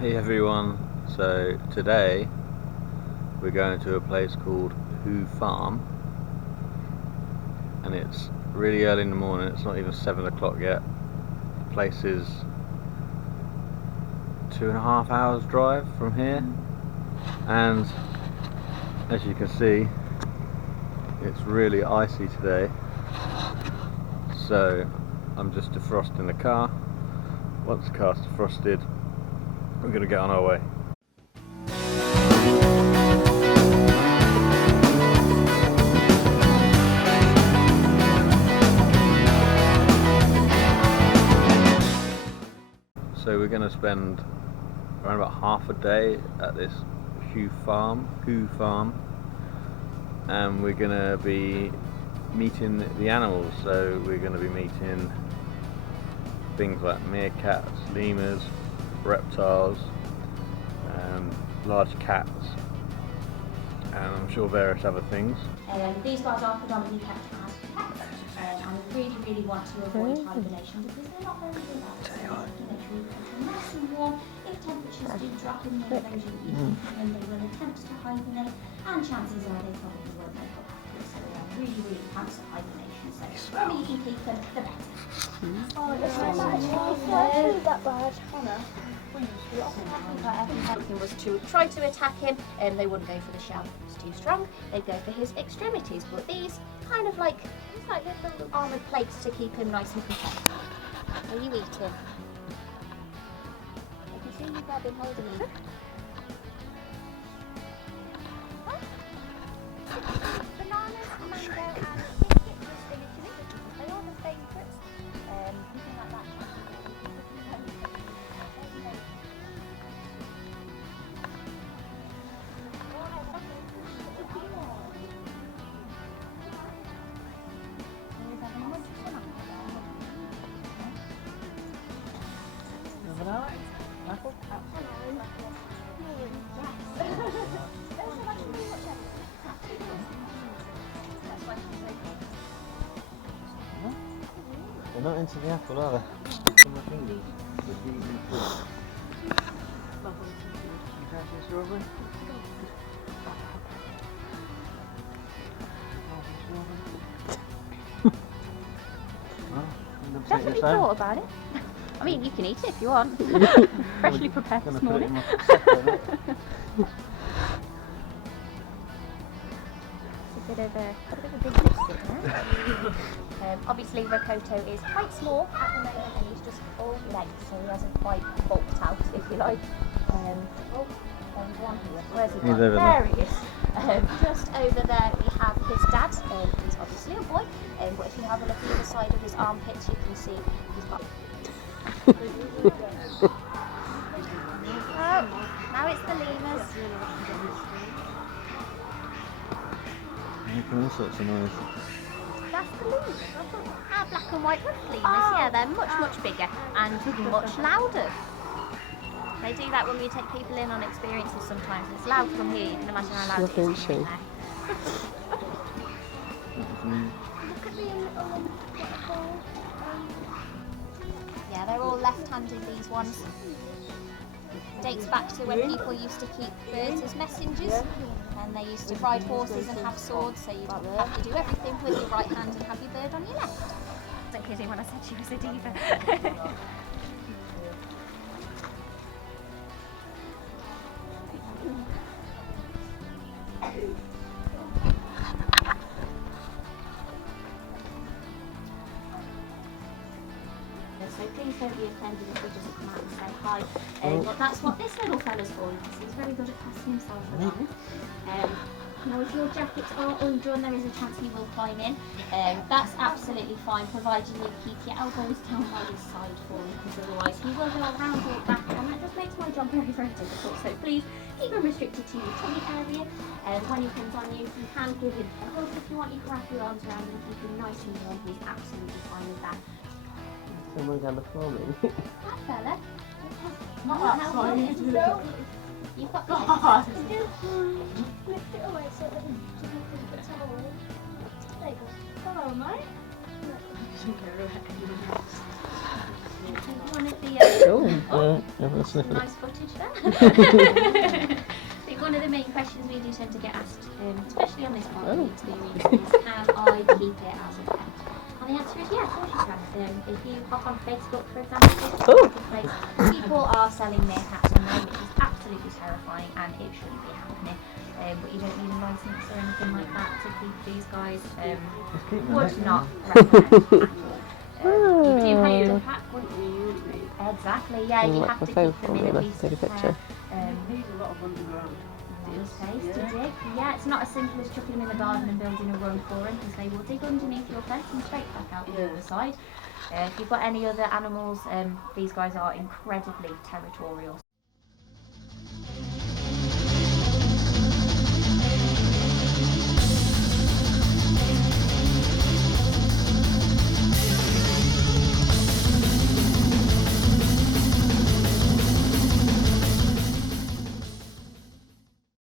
Hey everyone, so today we're going to a place called Who Farm, and it's really early in the morning. It's not even 7 o'clock yet. The place is 2.5 hours drive from here, and as you can see it's really icy today, so I'm just defrosting the car. Once the car's defrosted, we're going to get on our way. So we're going to spend around about half a day at this Who Farm, and we're going to be meeting the animals. So we're going to be meeting things like meerkats, lemurs, reptiles, large cats, and I'm sure various other things. These guys are predominantly kept as pets, and we really want to avoid hibernation because they're not very good at it. Make sure you keep them nice and warm. If temperatures do drop in the erosion evening, then they will attempt to hibernate, and chances are they probably won't make up after it. So they are really cancer hibernation. So the more you can keep them, the better. Oh, it's not actually that bad. Everything was to try to attack him, and they wouldn't go for the shell, it's too strong. They'd go for his extremities, but these kind of like little armoured plates to keep him nice and protected. Are you eating? I can see you grabbing hold of me. Bananas, mango, and biscuit with spinach. They're all the favourites. Anything like that. They're not into the apple, are they? On my fingers. You fancy a strawberry? Definitely thought about it. I mean, you can eat it if you want. Freshly prepared this morning. It's a bit of a big biscuit there. Obviously, Rokoto is quite small at the moment, and he's just all legs, so he hasn't quite bulked out, if you like. One here. Where's he gone? There he is. Just over there we have his dad. He's obviously a boy, but if you have a look at the side of his armpits, you can see he's got. Oh, now it's the lemurs. Making all sorts of noise. That's the lemurs. Our black and white lemurs. Yeah, they're much bigger and much louder. They do that when we take people in on experiences sometimes. It's loud from here, you can imagine how loud it is from there. Look at the little yeah, they're all left-handed, these ones. Dates back to when people used to keep birds as messengers, and they used to ride horses and have swords, so you'd have to do everything with your right hand and have your bird on your left. I wasn't kidding when I said she was a diva. So please don't be offended if we just come out and say hi. But that's what this little fella's for. He's very good at passing himself around. Now if your jackets are undone, there is a chance he will climb in. That's absolutely fine, provided you keep your elbows down by his side for him, because otherwise he will go around or back, and that just makes my job very difficult. So please keep him restricted to your tummy area. When he comes on you, you can give him a hug if you want. You can wrap your arms around him and keep him nice and warm. He's absolutely fine with that. Someone down the floor, maybe. That fella. Not that side. No. You've got God. Lift it away so that you can put it away. There you go. Hello, mate. One of the Sniff nice footage there. I think one of the main questions we do tend to get asked, especially on this part of the experience, is can I keep it as a pet? And the answer is yeah, of course you can. If you hop on Facebook, for example, people are selling meerkats online, which is absolutely terrifying and it shouldn't be happening. But you don't need a license or anything like that to keep these guys. Would not recommend at all. You do pay the pack, wouldn't you, usually? Exactly, yeah, you have to keep them in at least take a picture. Needs a lot of underground space to dig. Yeah, it's not as simple as chucking them in the garden and building a run for them, because they will dig underneath your fence and straight back out the other side. If you've got any other animals, these guys are incredibly territorial.